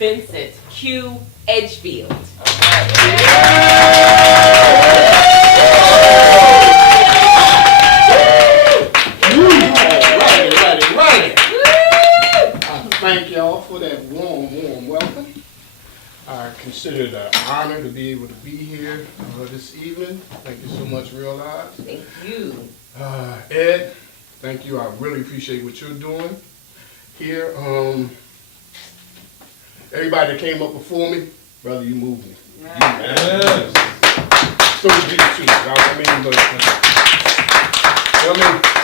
Vincent Q. Edgefield. Thank y'all for that warm welcome. I consider it an honor to be able to be here this evening. Thank you so much, Realize. Thank you. Ed, thank you. I really appreciate what you're doing here. Everybody that came up before me, brother, you moved me. Yes. So did you too.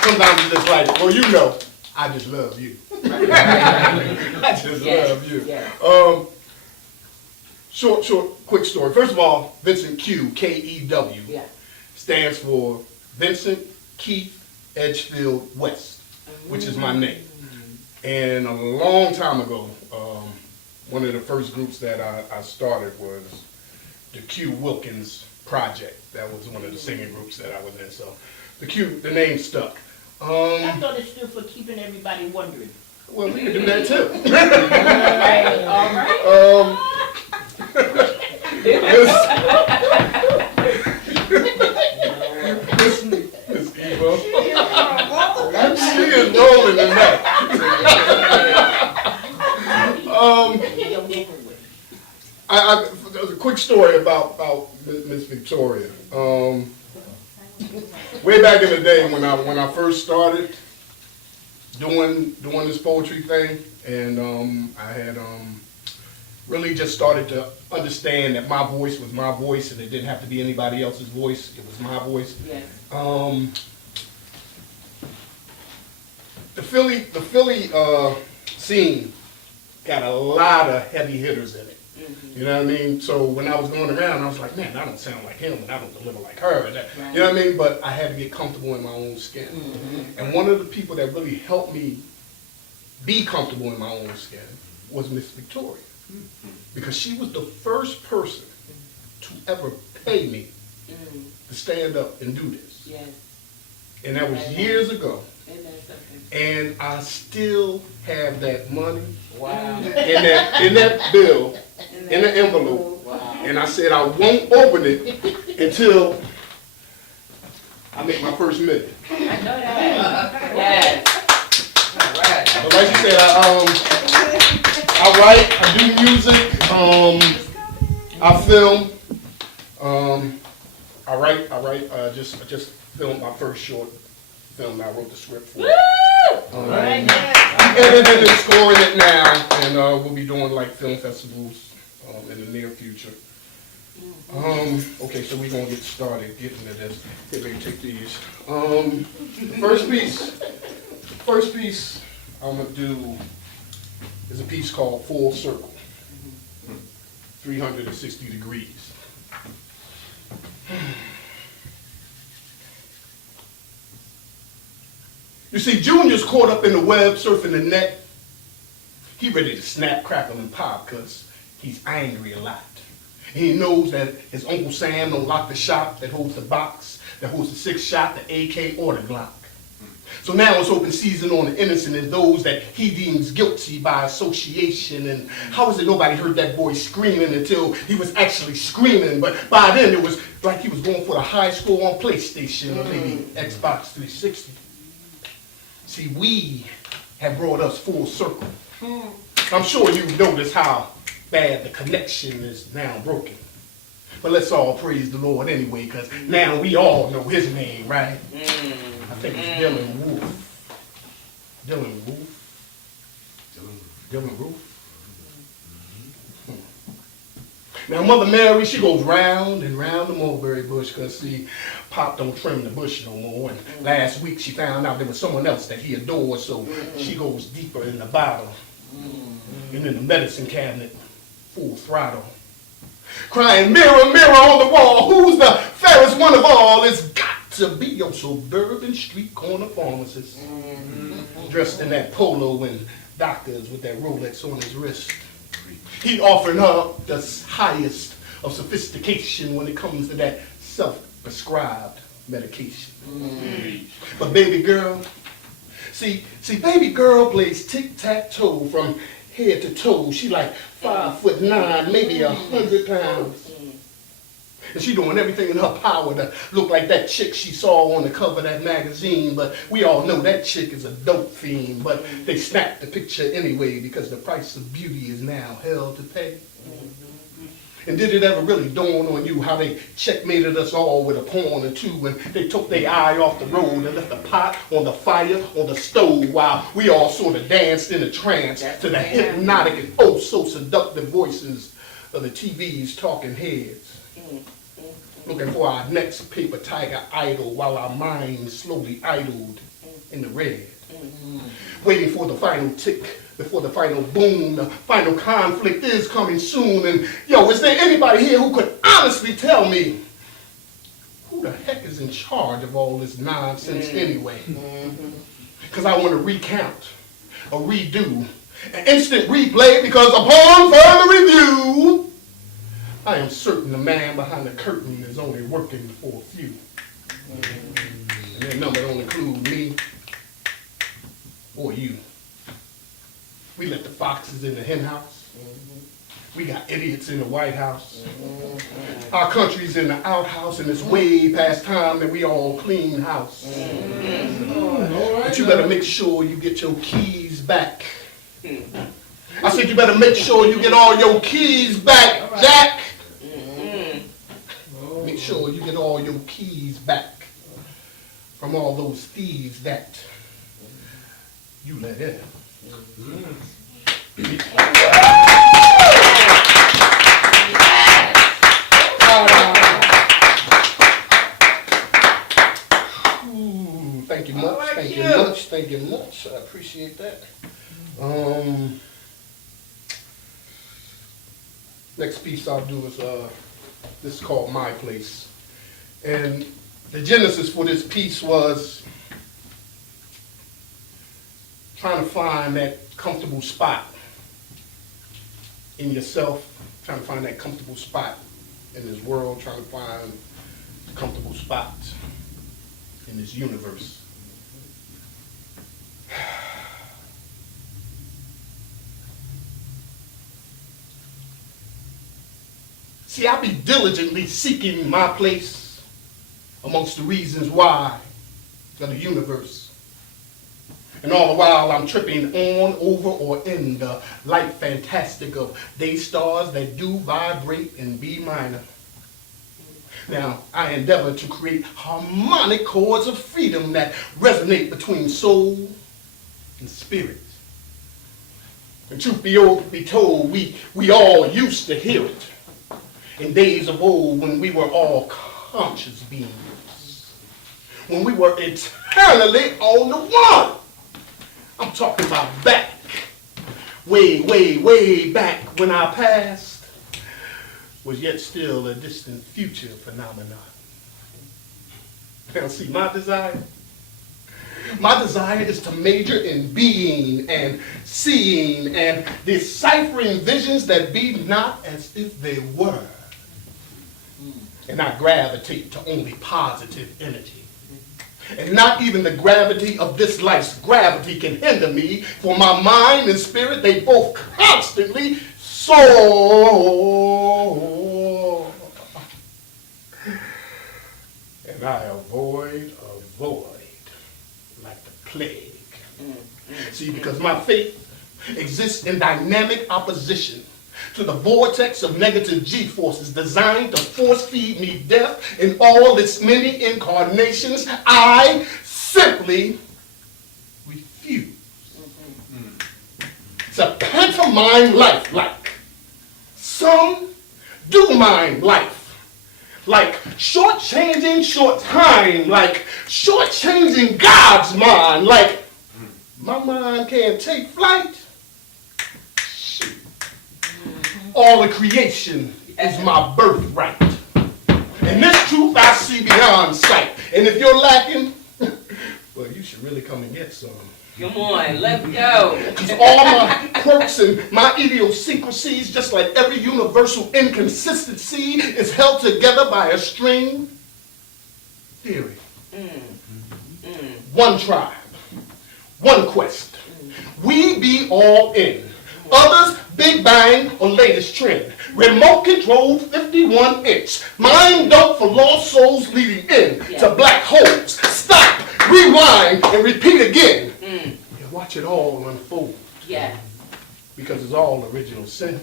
Sometimes it's just like, well, you know, I just love you. I just love you. Yes. Short, quick story. First of all, Vincent Q, K-E-W, stands for Vincent Keith Edgefield West, which is my name. And a long time ago, one of the first groups that I started was the Q Wilkins Project. That was one of the singing groups that I was in. So the name stuck. I thought it stood for keeping everybody wondering. Well, we can do that too. All right. Miss Eva. She is rolling in that. There's a quick story about Miss Victoria. Way back in the day when I first started doing this poetry thing, and I had really just started to understand that my voice was my voice, and it didn't have to be anybody else's voice. It was my voice. Yes. The Philly scene got a lot of heavy hitters in it. You know what I mean? So when I was going around, I was like, man, I don't sound like him, and I don't deliver like her. And that, you know what I mean? But I had to get comfortable in my own skin. And one of the people that really helped me be comfortable in my own skin was Miss Victoria. Because she was the first person to ever pay me to stand up and do this. Yes. And that was years ago. And I still have that money in that bill, in the envelope. Wow. And I said I won't open it until I make my first million. I know that. Yes. All right. But like you said, I write, I do music, I film, I just filmed my first short film. I wrote the script for it. I'm editing and scoring it now, and we'll be doing like film festivals in the near future. Okay, so we're gonna get started getting to this. Here, let me take these. First piece I'm gonna do is a piece called Full Circle, 360 degrees. You see, Junior's caught up in the web, surfing the net. He ready to snap, crackle, and pop because he's angry a lot. And he knows that his Uncle Sam don't lock the shop that holds the box, that holds the 6-shot, the AK, or the Glock. So now it's open season on the innocent and those that he deems guilty by association. And how is it nobody heard that boy screaming until he was actually screaming? But by then it was like he was going for the high score on PlayStation or maybe Xbox 360. See, we have brought us full circle. I'm sure you've noticed how bad the connection is now broken. But let's all praise the Lord anyway, because now we all know his name, right? I think it's Dylan Roof. Dylan Roof? Now, Mother Mary, she goes round and round the mulberry bush because, see, Pop don't trim the bush no more. And last week she found out there was someone else that he adored, so she goes deeper in the bottle and in the medicine cabinet, full throttle. Crying, mirror, mirror on the wall, who's the fairest one of all? It's got to be your suburban street corner pharmacist. Dressed in that polo and doctors with that Rolex on his wrist. He offering her the highest of sophistication when it comes to that self-prescribed medication. But baby girl, see, baby girl plays tic-tac-toe from head to toe. She like 5'9", maybe 100 pounds. And she doing everything in her power to look like that chick she saw on the cover of that magazine. But we all know that chick is a dope fiend. But they snapped the picture anyway because the price of beauty is now hell to pay. And did it ever really dawn on you how they checkmated us all with a pawn or two and they took their eye off the road and left the pot on the fire on the stove while we all sort of danced in a trance to the hypnotic and oh so seductive voices of the TV's talking heads, looking for our next paper tiger idol while our minds slowly idled in the red, waiting for the final tick before the final boom. The final conflict is coming soon. And yo, is there anybody here who could honestly tell me who the heck is in charge of all this nonsense anyway? Because I want to recount, a redo, an instant replay, because upon further review, I am certain the man behind the curtain is only working for a few. And that number don't include me or you. We let the foxes in the hen house. We got idiots in the White House. Our country's in the outhouse, and it's way past time that we all clean house. But you better make sure you get your keys back. I said you better make sure you get all your keys back, Jack. Make sure you get all your keys back from all those thieves that you let in. Thank you much, thank you much, thank you much. I appreciate that. Next piece I'll do is this is called My Place. And the genesis for this piece was trying to find that comfortable spot in yourself, trying to find that comfortable spot in this world, trying to find a comfortable spot in this universe. See, I be diligently seeking my place amongst the reasons why of the universe. And all the while I'm tripping on, over, or in the light fantastic of day stars that do vibrate in B minor. Now, I endeavor to create harmonic chords of freedom that resonate between soul and spirit. And truth be told, we all used to hear it in days of old when we were all conscious beings, when we were eternally on the one. I'm talking about back, way, way, way back when our past was yet still a distant future phenomenon. Now see, my desire is to major in being and seeing and deciphering visions that be not as if they were. And I gravitate to only positive energy. And not even the gravity of this life's gravity can hinder me, for my mind and spirit, they both constantly soar. And I avoid like the plague. See, because my faith exists in dynamic opposition to the vortex of negative G-forces designed to force-feed me death in all its many incarnations. I simply refuse. It's a pantomime life, like some do mind life, like shortchanging short time, like shortchanging God's mind, like my mind can't take flight. All of creation is my birthright. And this truth I see beyond sight. And if you're lacking, well, you should really come and get some. Come on, let's go. Because all my quirks and my idiosyncrasies, just like every universal inconsistency, is held together by a string theory. One tribe, one quest. We be all in. Others, big bang or latest trend. Remote control 51-inch. Mind dope for lost souls leading in to black holes. Stop, rewind, and repeat again. And watch it all unfold. Yeah. Because it's all original sin.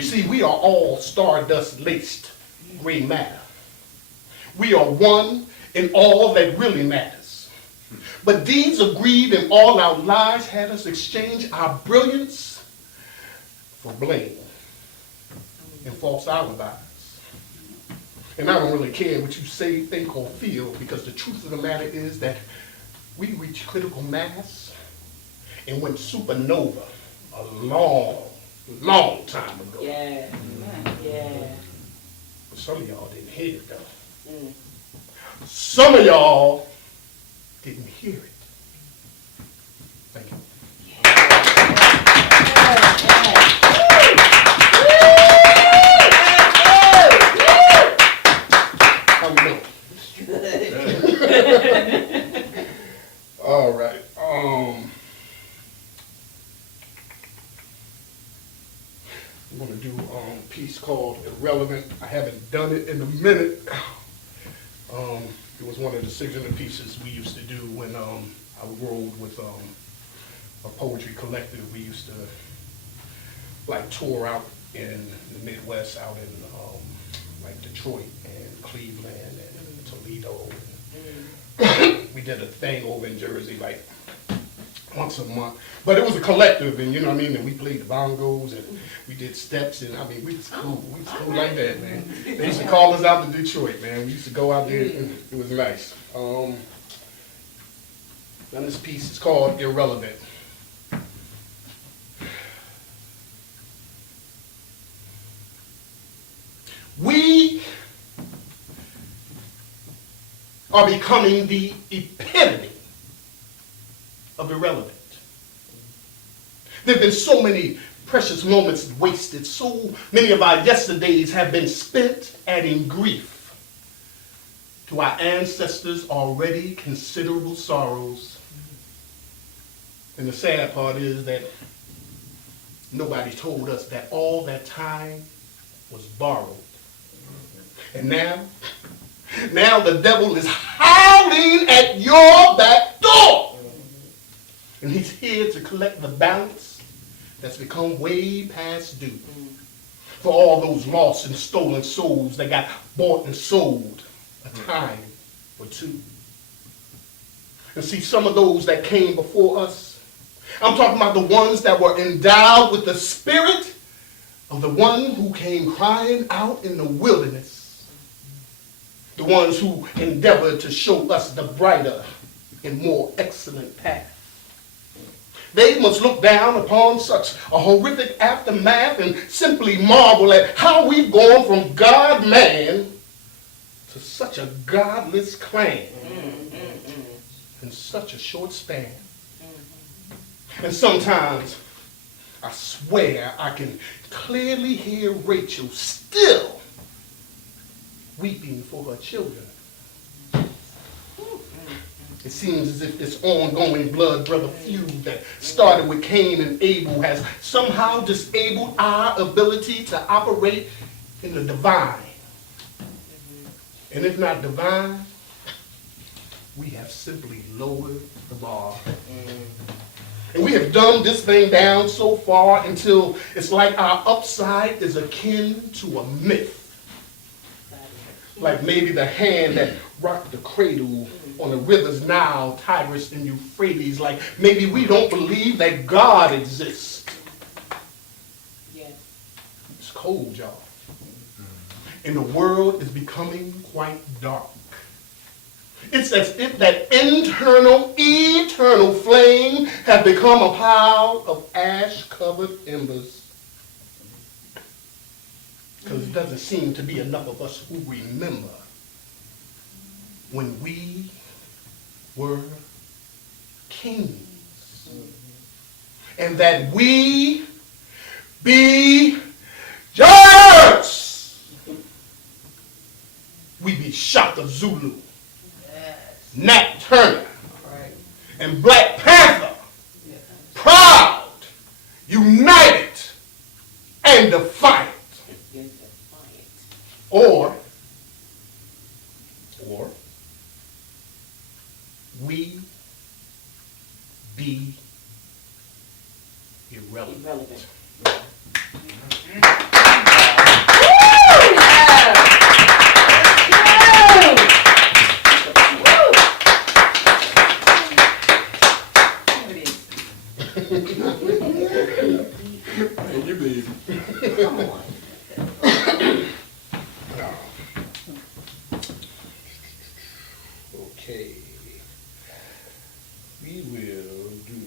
See, we are all stardust laced gray matter. We are one in all that really matters. But deeds of greed and all our lies had us exchange our brilliance for blame and false alibis. And I don't really care what you say, think, or feel, because the truth of the matter is that we reached critical mass and went supernova a long time ago. Yeah. Yeah. But some of y'all didn't hear it, though. Some of y'all didn't hear it. Thank you. How we doing? All right. I'm gonna do a piece called Irrelevant. I haven't done it in a minute. It was one of the signature pieces we used to do when I rode with a poetry collective. We used to like tour out in the Midwest, out in like Detroit and Cleveland and Toledo. And we did a thing over in Jersey like once a month. But it was a collective, and you know what I mean? And we played the bongos and we did steps, and I mean, we was cool. We was cool like that, man. They used to call us out to Detroit, man. We used to go out there, and it was nice. Now this piece is called Irrelevant. We are becoming the epitome of irrelevant. There have been so many precious moments wasted. So many of our yesterdays have been spent adding grief to our ancestors' already considerable sorrows. And the sad part is that nobody told us that all that time was borrowed. And now the devil is howling at your back door. And he's here to collect the balance that's become way past due. For all those lost and stolen souls that got bought and sold a time or two. And see, some of those that came before us, I'm talking about the ones that were endowed with the spirit of the one who came crying out in the wilderness. The ones who endeavored to show us the brighter and more excellent path. They must look down upon such a horrific aftermath and simply marvel at how we've gone from God-man to such a godless clan in such a short span. And sometimes, I swear, I can clearly hear Rachel still weeping for her children. It seems as if this ongoing blood brother feud that started with Cain and Abel has somehow disabled our ability to operate in the divine. And if not divine, we have simply lowered the bar. And we have dumbed this thing down so far until it's like our upside is akin to a myth. Like maybe the hand that rocked the cradle on the rivers Nile, Tigris, and Euphrates. Like maybe we don't believe that God exists. Yes. It's cold, y'all. And the world is becoming quite dark. It's as if that internal, eternal flame has become a pile of ash-covered embers. Because it doesn't seem to be enough of us who remember when we were kings. And that we be judges. We be Shaka Zulu, Nat Turner, and Black Panther, proud and defiant. And defiant. Or we be irrelevant. Irrelevant. And you baby. Come on. Okay. We will do.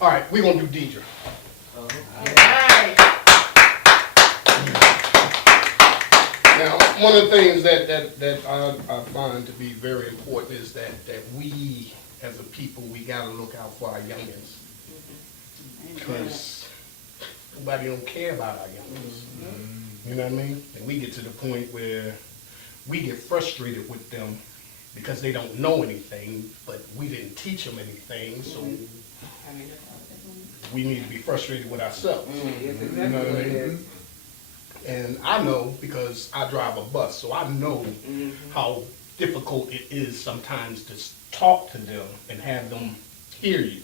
All right, we're gonna do Deidre. Now, one of the things that I find to be very important is that we, as a people, we gotta look out for our youngins. Because nobody don't care about our youngins. You know what I mean? And we get to the point where we get frustrated with them because they don't know anything, but we didn't teach them anything, so we need to be frustrated with ourselves. You know what I mean? And I know because I drive a bus, so I know how difficult it is sometimes to talk to them and have them hear you.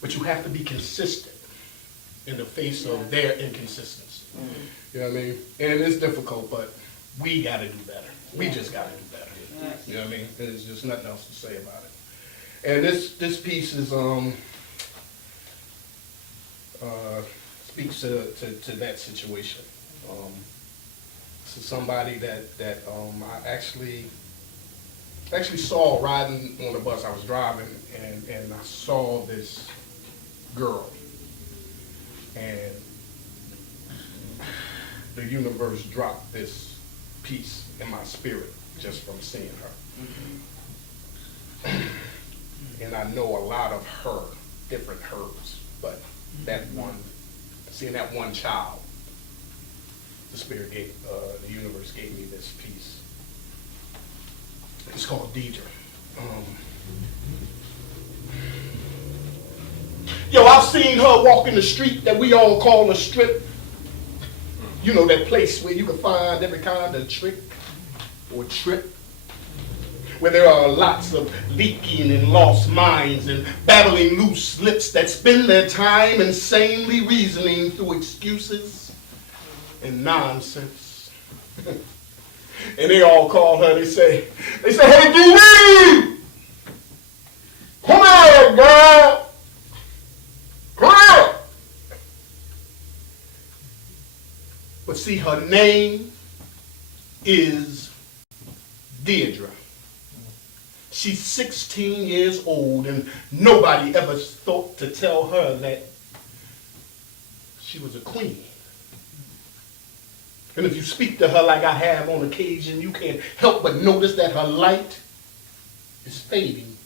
But you have to be consistent in the face of their inconsistency. You know what I mean? And it's difficult, but we got to do better. We just got to do better. You know what I mean? There's just nothing else to say about it. And this piece is speaks to that situation. This is somebody that I actually saw riding on the bus. I was driving and I saw this girl, and the universe dropped this piece in my spirit just from seeing her. And I know a lot of her, different hers, but that one, seeing that one child, the spirit gave, the universe gave me this piece. It's called Deidre. Yo, I've seen her walk in the street that we all call a strip. You know, that place where you can find every kind of trick or trip, where there are lots of leaking and lost minds and babbling loose lips that spend their time insanely reasoning through excuses and nonsense. And they all call her, they say, hey, Dee, come here, girl. Come here. But see, her name is Deirdre. She's 16 years old, and nobody ever thought to tell her that she was a queen. And if you speak to her like I have on occasion, you can't help but notice that her light is fading.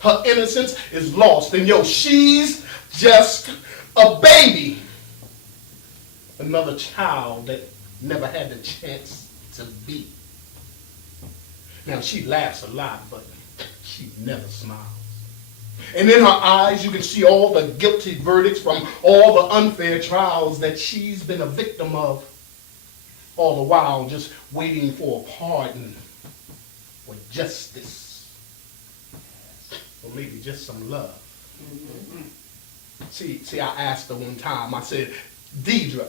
Her innocence is lost, and yo, she's just a baby. Another child that never had the chance to be. Now, she laughs a lot, but she never smiles. And in her eyes, you can see all the guilty verdicts from all the unfair trials that she's been a victim of, all the while just waiting for a pardon or justice, or maybe just some love. See, I asked her one time, I said, Deidre,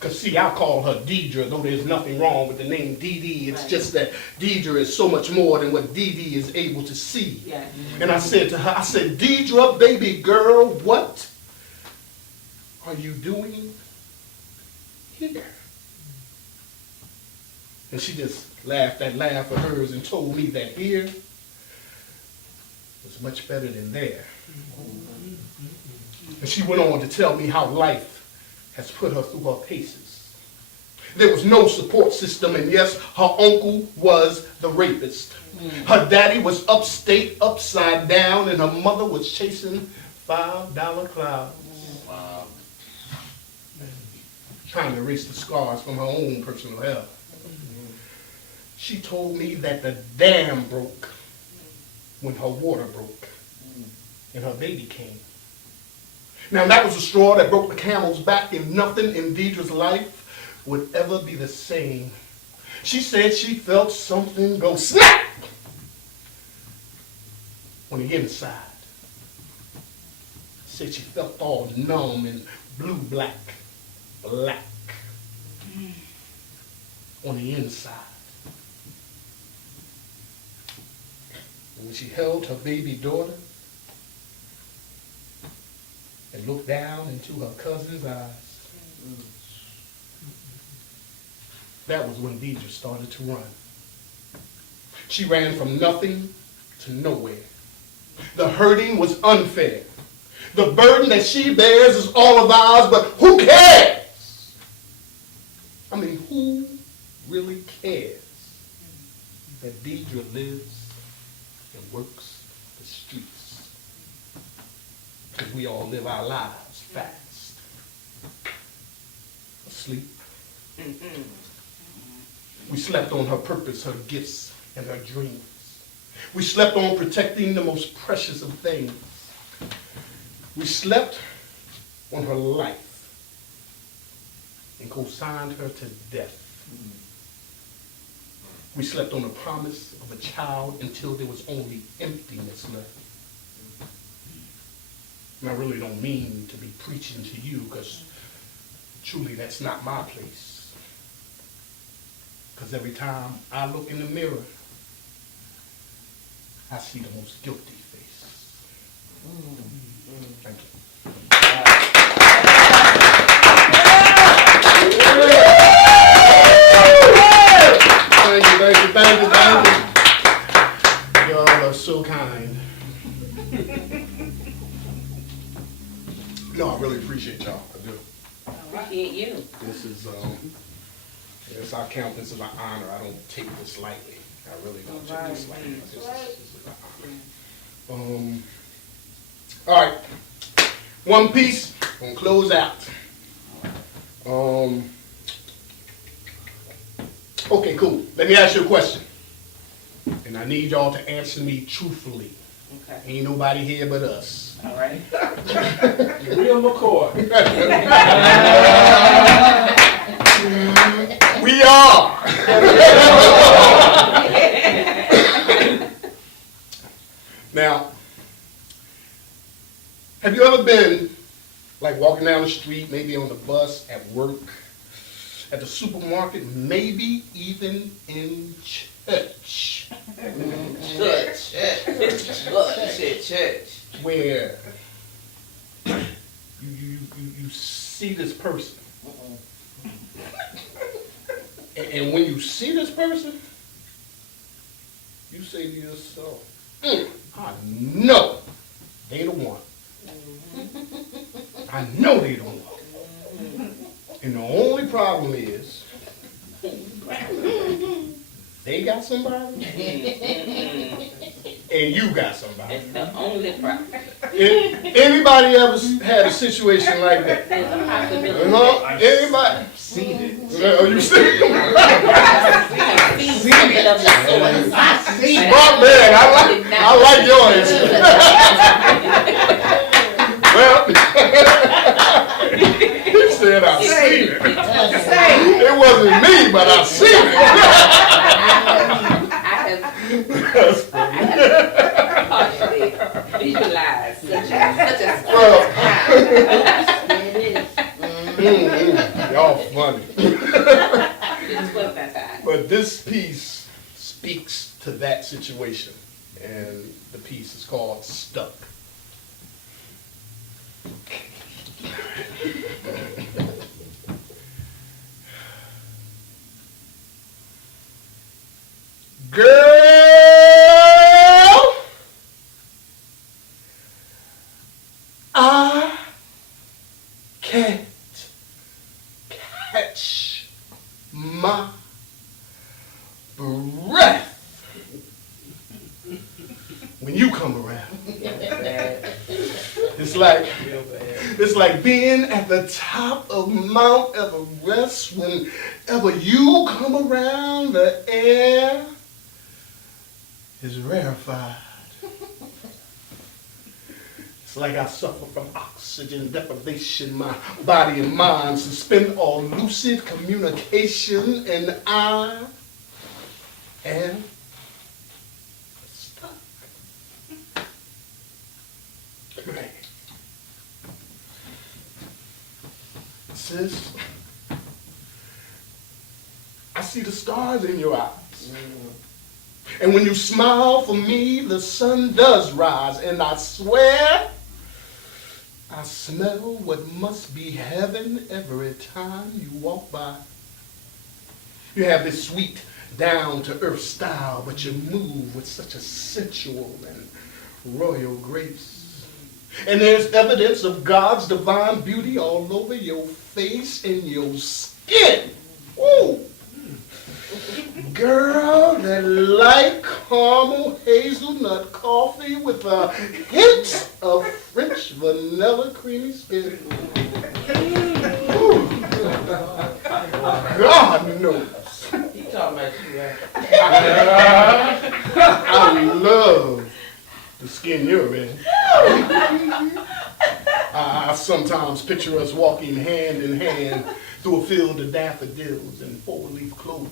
because see, I call her Deidre, though there's nothing wrong with the name Dee Dee. It's just that Deidre is so much more than what Dee Dee is able to see. Yeah. And I said to her, I said, Deidre, baby girl, what are you doing here? And she just laughed that laugh of hers and told me that here was much better than there. And she went on to tell me how life has put her through her paces. There was no support system, and yes, her uncle was the rapist. Her daddy was upstate, upside down, and her mother was chasing $5 clouds. Wow. Trying to erase the scars from her own personal hell. She told me that the dam broke when her water broke and her baby came. Now that was the straw that broke the camel's back, and nothing in Deidre's life would ever be the same. She said she felt something go snap on the inside. Said she felt all numb and black on the inside. And when she held her baby daughter and looked down into her cousin's eyes, that was when Deidre started to run. She ran from nothing to nowhere. The hurting was unfair. The burden that she bears is all of ours, but who cares? I mean, who really cares that Deidre lives and works the streets? Because we all live our lives fast. Asleep. We slept on her purpose, her gifts, and her dreams. We slept on protecting the most precious of things. We slept on her life and co-signed her to death. We slept on the promise of a child until there was only emptiness left. And I really don't mean to be preaching to you, because truly that's not my place. Because every time I look in the mirror, I see the most guilty face. Thank you. Thank you. Y'all are so kind. No, I really appreciate y'all. I do. Appreciate you. This is, yes, I count this as an honor. I don't take this lightly. I really don't take this lightly. This is an honor. All right. One piece. Gonna close out. Okay, cool. Let me ask you a question. And I need y'all to answer me truthfully. Okay. Ain't nobody here but us. All right. Real McCoy. We are. Now, have you ever been like walking down the street, maybe on the bus, at work, at the supermarket, maybe even in church? Church. Where you see this person. And when you see this person, you say to yourself, I know they the one. I know they the one. And the only problem is, they got somebody, and you got somebody. That's the only problem. Anybody ever had a situation like that? There's a possibility. Anybody? Seen it. Oh, you see it? Something of the sort. Smart man, I like your answer. Well, he said I've seen it. It wasn't me, but I've seen it. I have partially visualized such a Y'all funny. It's what that time. But this piece speaks to that situation, and the piece is called Stuck. Girl, I can't catch my breath when you come around. It's like It's like being at the top of Mount Everest whenever you come around, the air is rarefied. It's like I suffer from oxygen deprivation. My body and mind suspend all lucid communication, and I am stuck. Man. Sis, I see the stars in your eyes. And when you smile for me, the sun does rise. And I swear, I smell what must be heaven every time you walk by. You have this sweet, down-to-earth style, but you move with such a sensual and royal grace. And there's evidence of God's divine beauty all over your face and your skin. Ooh. Girl, that light caramel hazelnut coffee with a hint of French vanilla creamy skin. Ooh. God knows. He talking about you, right? I love the skin you're in. I sometimes picture us walking hand in hand through a field of daffodils and four-leaf clovers.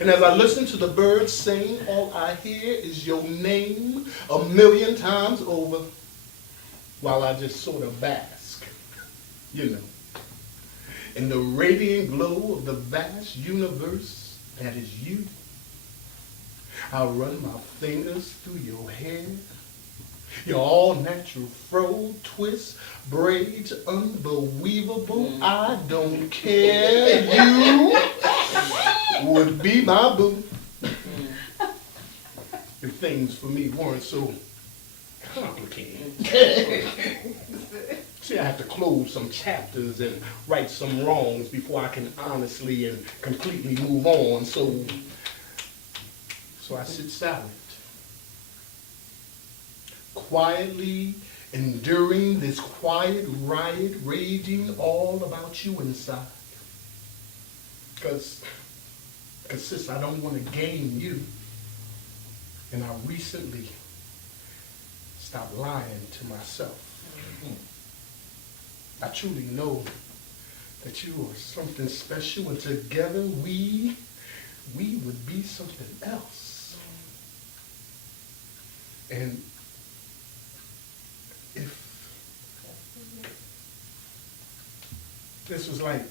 And as I listen to the birds sing, all I hear is your name 1,000,000 times over, while I just sort of bask, you know, in the radiant glow of the vast universe that is you. I'll run my fingers through your hair, your all-natural fro, twists, braids, unbelievable. I don't care. You would be my boo if things for me weren't so complicated. See, I have to close some chapters and right some wrongs before I can honestly and completely move on. So I sit silent, quietly enduring this quiet riot raging all about you inside. Because sis, I don't want to game you. And I recently stopped lying to myself. I truly know that you are something special, and together we would be something else. And if this was like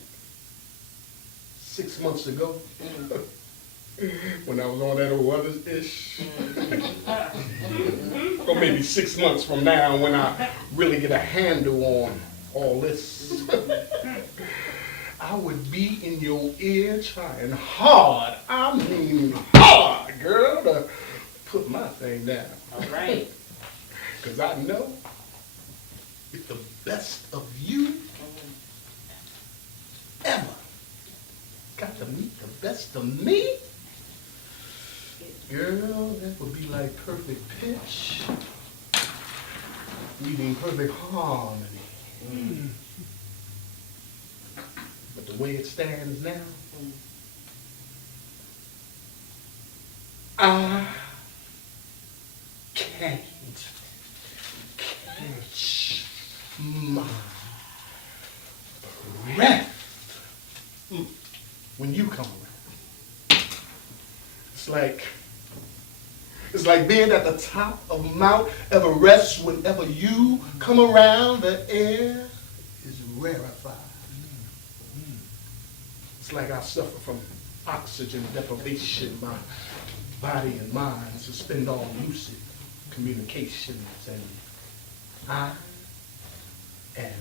6 months ago, when I was on that old other-ish, or maybe 6 months from now when I really get a handle on all this, I would be in your ear trying hard, I mean hard, girl, to put my thing down. All right. Because I know if the best of you ever got to meet the best of me, girl, that would be like perfect pitch meeting perfect harmony. But the way it stands now, I can't catch my breath when you come around. It's like being at the top of Mount Everest whenever you come around, the air is rarefied. It's like I suffer from oxygen deprivation. My body and mind suspend all lucid communications, and I am